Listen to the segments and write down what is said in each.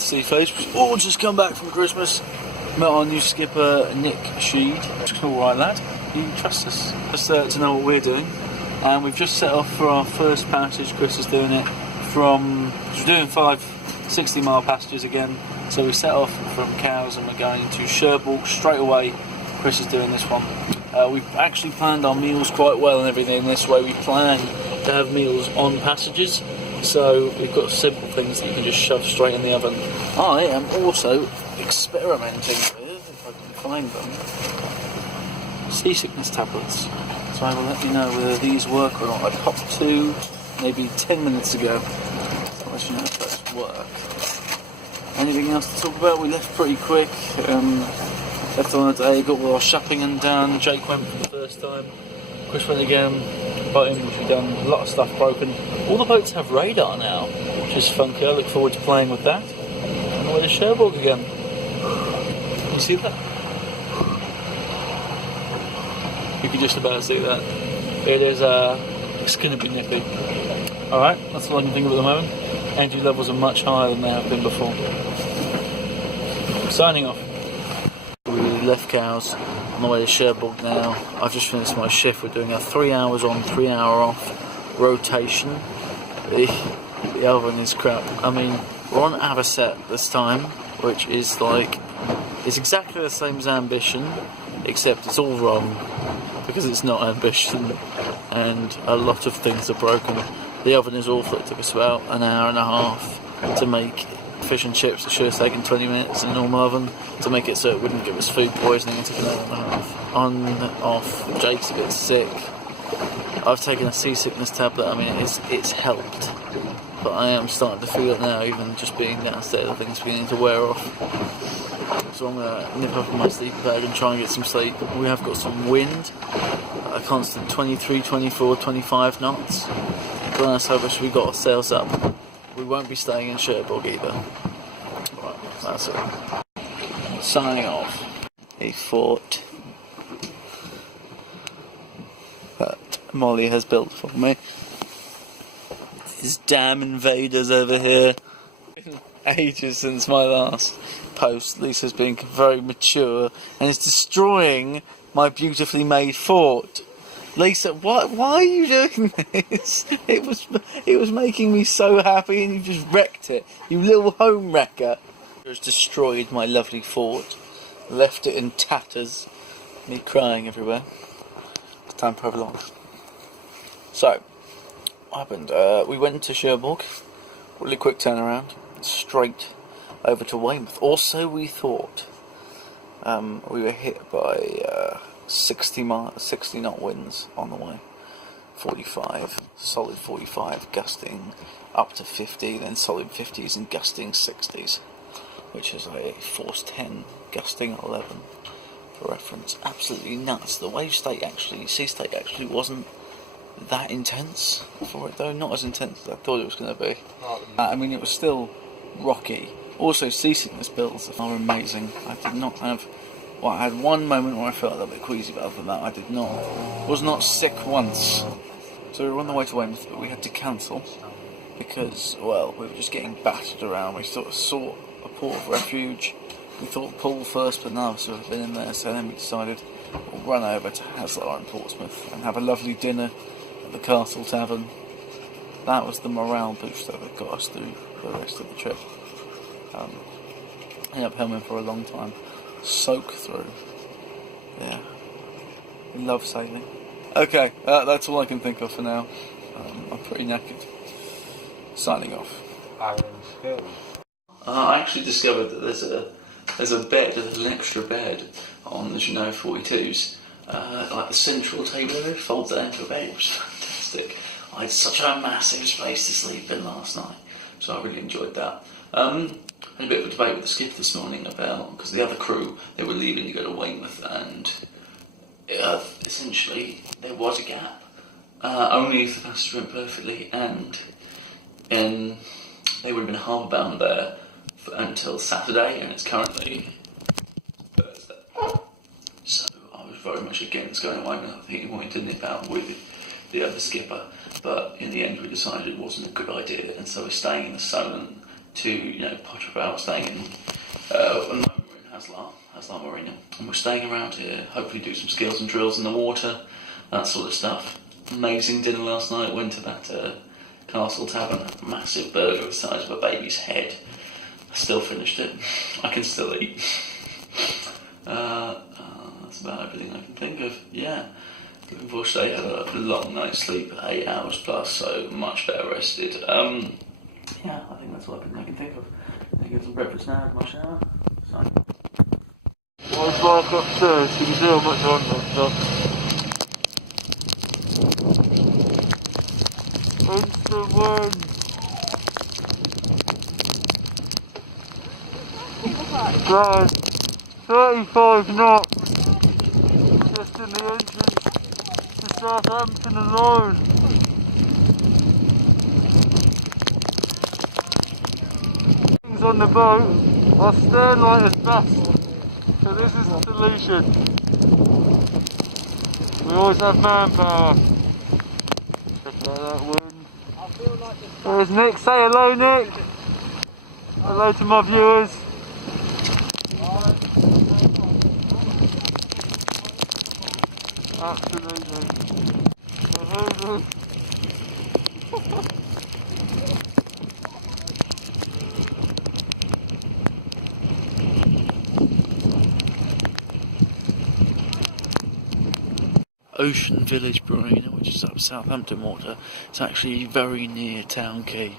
See face, we've all just come back from Christmas. Met our new skipper, Nick Sheed. Alright lad, he trusts us. Just to know what we're doing. And we've just set off for our first passage. Chris is doing it from... We're doing 5 60-mile passages again. So we set off from Cowes and we're going to Cherbourg straight away. Chris is doing this one. We've actually planned our meals quite well and everything this way. We plan to have meals on passages. So we've got simple things that you can just shove straight in the oven. I am also experimenting with, if I can find them, seasickness tablets. So I will let you know whether these work or not. I popped 2 maybe 10 minutes ago. So I'll let you know if those work. Anything else to talk about? We left pretty quick. Left on a day, got all our shopping and done. Jake went for the first time. Chris went again. Boating, which we've done. A lot of stuff broken. All the boats have radar now, which is funky. I look forward to playing with that. And we're to Cherbourg again. You see that? You can just about see that. It is, it's going to be nippy. Alright, that's all I can think of at the moment. Energy levels are much higher than they have been before. Signing off. We left Cowes. On the way to Cherbourg now. I've just finished my shift. We're doing a 3 hours on, 3 hour off rotation. The oven is crap. I mean, we're on Avocet this time, which is like, it's exactly the same as Ambition, except it's all wrong because it's not Ambition, and a lot of things are broken. The oven is awful. It took us about an hour and a half to make fish and chips. It should have taken 20 minutes in a normal oven to make it so it wouldn't give us food poisoning. It took an hour and a half. On, off, Jake's a bit sick. I've taken a seasickness tablet. I mean, it's helped, but I am starting to feel it now, even just being downstairs. I think it's beginning to wear off. So I'm going to nip up in my sleeping bag and try and get some sleep. We have got some wind, a constant 23, 24, 25 knots. But honest, I wish we got our sails up. We won't be staying in Cherbourg either. Right, that's it. Signing off. A fort that Molly has built for me. These damn invaders over here. Been ages since my last post. Lisa's being very mature and is destroying my beautifully made fort. Lisa, why are you doing this? It was making me so happy and you just wrecked it. You little home wrecker. You just destroyed my lovely fort. Left it in tatters. Me crying everywhere. It's time for a vlog. So, what happened? We went to Cherbourg. Really quick turnaround. Straight over to Weymouth. Also, we thought we were hit by 60 knot winds on the way. 45, solid 45, gusting up to 50, then solid 50s and gusting 60s, which is a force 10, gusting 11 for reference. Absolutely nuts. The wave state actually, sea state actually wasn't that intense for it though, not as intense as I thought it was going to be. I mean, it was still rocky. Also, seasickness bills are amazing. I did not have... Well, I had one moment where I felt a little bit queasy, but other than that, I was not sick once. So we were on the way to Weymouth, but we had to cancel because, well, we were just getting battered around. We sort of sought a port of refuge. We thought Poole first, but none of us had been in there, so then we decided we'll run over to Haslar in Portsmouth and have a lovely dinner at the Castle Tavern. That was the morale booster that got us through the rest of the trip. Ended up helming for a long time. Soak through. Yeah. We love sailing. Okay, that's all I can think of for now. I'm pretty knackered. Signing off. I actually discovered that there's a bed, there's an extra bed on the Jeanneau 42s. Like the central table area, folds that into a bed. It was fantastic. I had such a massive space to sleep in last night, so I really enjoyed that. Had a bit of a debate with the skipper this morning about, because the other crew, they were leaving to go to Weymouth, and essentially there was a gap, only if the passage went perfectly, and they would have been harbour bound there until Saturday, and it's currently Thursday. So I was very much against going to Weymouth. I think he wanted to nip out with the other skipper, but in the end we decided it wasn't a good idea, and so we're staying in the Solent to, you know, potter about, staying in. At the moment we're in Haslar Marina, and we're staying around here. Hopefully, do some skills and drills in the water, that sort of stuff. Amazing dinner last night. Went to that Castle Tavern. Massive burger the size of a baby's head. I still finished it. I can still eat. That's about everything I can think of. Yeah. Looking forward to stay. Had a long night's sleep, 8 hours plus, so much better rested. Yeah, I think that's all I can think of. I get some breakfast now, have my shower. So. Well, it's back upstairs, you can see how much on that stuff. Instant wind! Guys, 35 knots just in the entrance to Southampton alone. Things on the boat are stern light as best, so this is the solution. We always have manpower. Just like that wind. There's Nick, say hello Nick. Hello to my viewers. Absolutely. Ocean Village Marina, which is up Southampton water, it's actually very near Town Quay.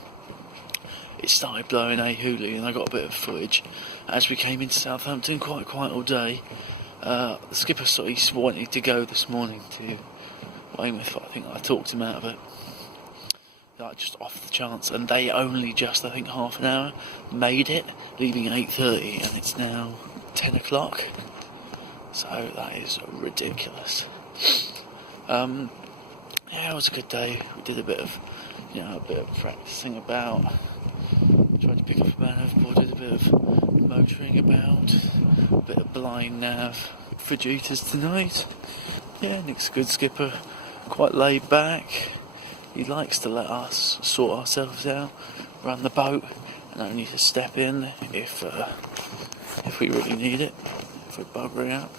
It started blowing a hoolie and I got a bit of footage as we came into Southampton, quite quiet all day. The skipper sort of wanted to go this morning to Weymouth, but I think I talked him out of it. Like, just off the chance, and they only just, I think, half an hour made it, leaving at 8:30, and it's now 10 o'clock. So that is ridiculous. Yeah, it was a good day. We did a bit of practicing about, tried to pick up a man overboard, did a bit of motoring about, a bit of blind nav for duties tonight. Yeah, Nick's a good skipper, quite laid back. He likes to let us sort ourselves out, run the boat, and only to step in if we really need it, if we're buggering up.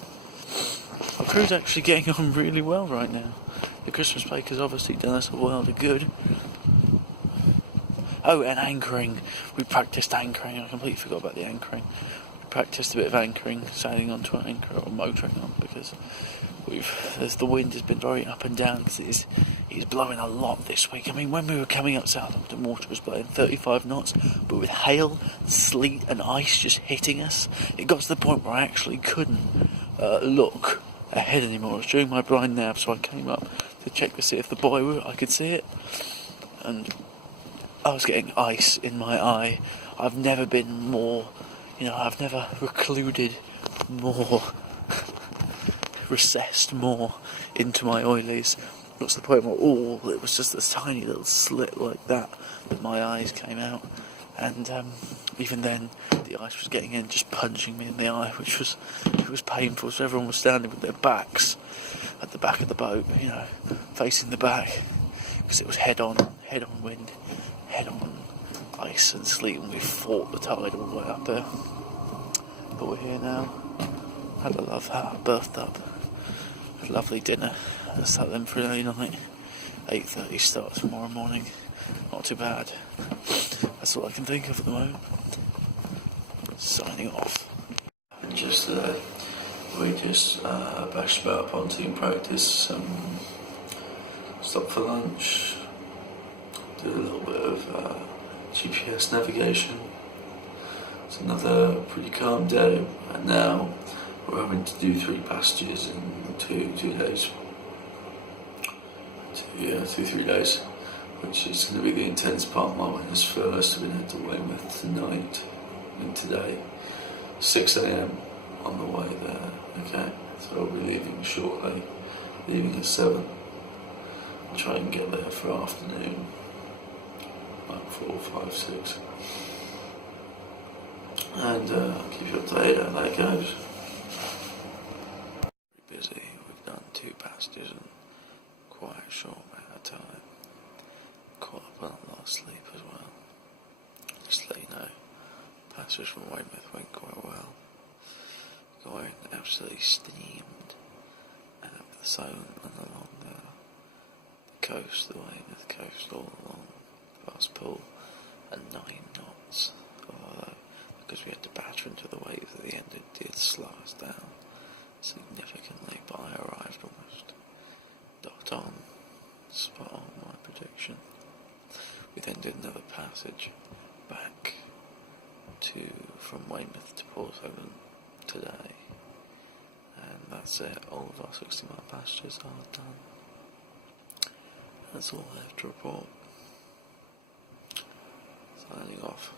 Our crew's actually getting on really well right now. The Christmas break has obviously done us a world of good. Oh, and anchoring. We practiced anchoring. I completely forgot about the anchoring. We practiced a bit of anchoring, sailing onto an anchor or motoring on, because as the wind has been very up and down, because it is blowing a lot this week. I mean, when we were coming up Southampton, water was blowing 35 knots, but with hail, sleet and ice just hitting us, it got to the point where I actually couldn't look ahead anymore. I was during my blind nav, so I came up to check to see if the buoy I could see it, and I was getting ice in my eye. I've never been more, I've never recluded more, recessed more into my oilies. Got to the point where it was just this tiny little slit like that my eyes came out, and even then the ice was getting in, just punching me in the eye, which was painful. So everyone was standing with their backs at the back of the boat, facing the back, because it was head on wind, head on ice and sleet, and we fought the tide all the way up there. But we're here now. Had a berthed up, had a lovely dinner, and sat them for an early night. 8:30 start tomorrow morning. Not too bad. That's all I can think of at the moment. Signing off. We just bashed about on team practice. Stopped for lunch. Did a little bit of GPS navigation. It's another pretty calm day, and now we're having to do 3 passages in 2 days. 3 days, which is going to be the intense part. My witness first. We're going to head to Weymouth tonight and today. 6 a.m. on the way there. Okay, so I'll be leaving shortly. Leaving at 7. I'll try and get there for afternoon, like 4, 5, 6. And I'll keep you updated on how that goes. Pretty busy. We've done 2 passages in quite a short amount of time. Caught up on a lot of sleep as well. Just to let you know, passage from Weymouth went quite well. Going absolutely steamed up the Solent and along the coast, the Weymouth coast, all along past Poole, and 9 knots. Although, because we had to batter into the waves at the end, it did slow us down significantly, but I arrived almost spot on my prediction. We then did another passage back from Weymouth to Portsolent today, and that's it. All of our 60-mile passages are done. That's all I have to report. Signing off.